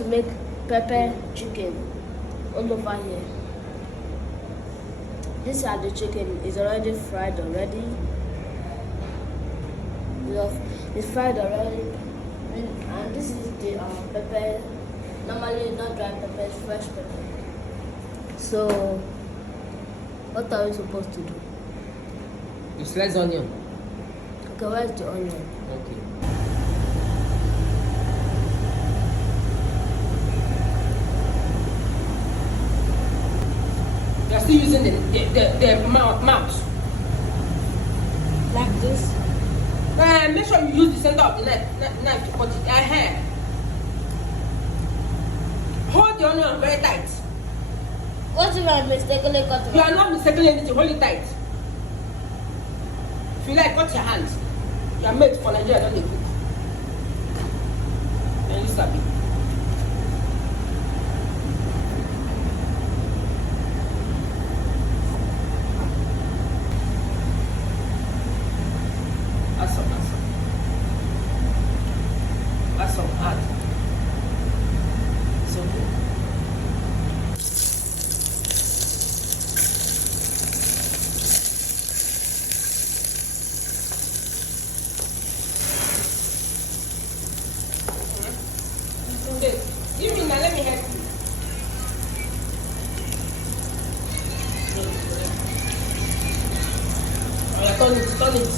to make pepper chicken all over here. This is the chicken is already fried already. It's fried already, and this is the pepper. Normally not dry pepper, it's fresh pepper. So what are we supposed to do? You slice onion. Okay, where's the onion? Okay. You are still using the mouse. Like this? Make sure you use the center of the knife to cut it. Hold the onion very tight. What if I mistakenly cut it? You are not mistakenly anything. Hold it tight. If you like, cut your hands. You are made for Nigeria, don't they cook? And you sabi. Add. So good. Okay. Give me now, let me help you. Turn it, turn it.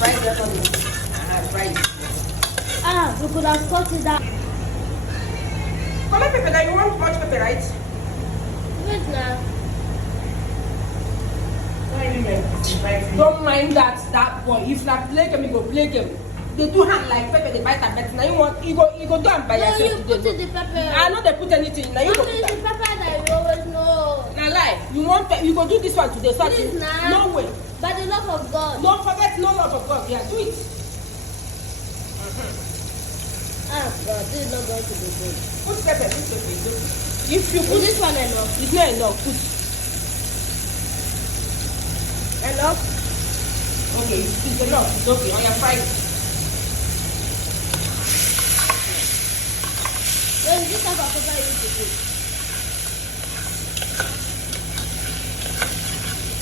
Fry it on it. Fry it. We could have cut it out. Color pepper, now you want much pepper, right? Wait now. Don't mind that boy. If not play game, you go play game. They do hand like pepper, they bite a bet. Now you want you go do and buy No, yourself. you put it the pepper. I know they put anything. Now you go Put put it the that. pepper that you always know. Now lie. You go do this one today. So Please now. no way. By the love of God. Don't forget no love of God. Yeah, do it. God, this is not going to be good. Put pepper, put pepper. It's okay. If you put Is this one enough? it's not enough. Put. Enough? Okay, it's enough. It's okay. On your fry it. So is this type of pepper you need to do?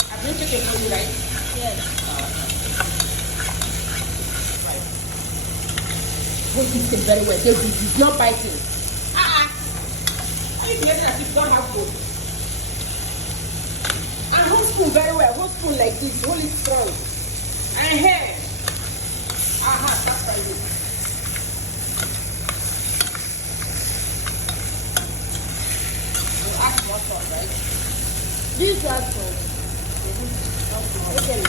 I've been chicken for you, right? Yes. Hold this thing very well. It's not biting. How you getting as if you don't have food? And hold spoon very well. Hold spoon like this. Hold it strong. And here. That's very good. We'll add more salt, right? This one for Okay.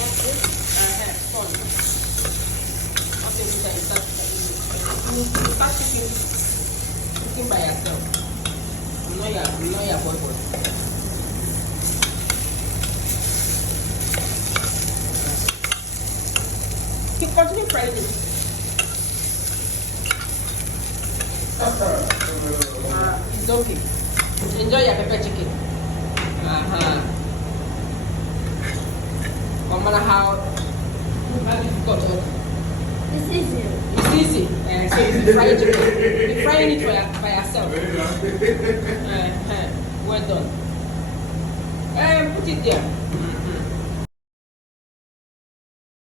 like this. Fun. Okay, you can start cooking by yourself. I'm not your boyfriend. Keep continue frying it. It's okay. Enjoy your pepper chicken. No matter how difficult it is. It's easy. It's easy. So you fry it, you're frying it by yourself. Well done. Put it there.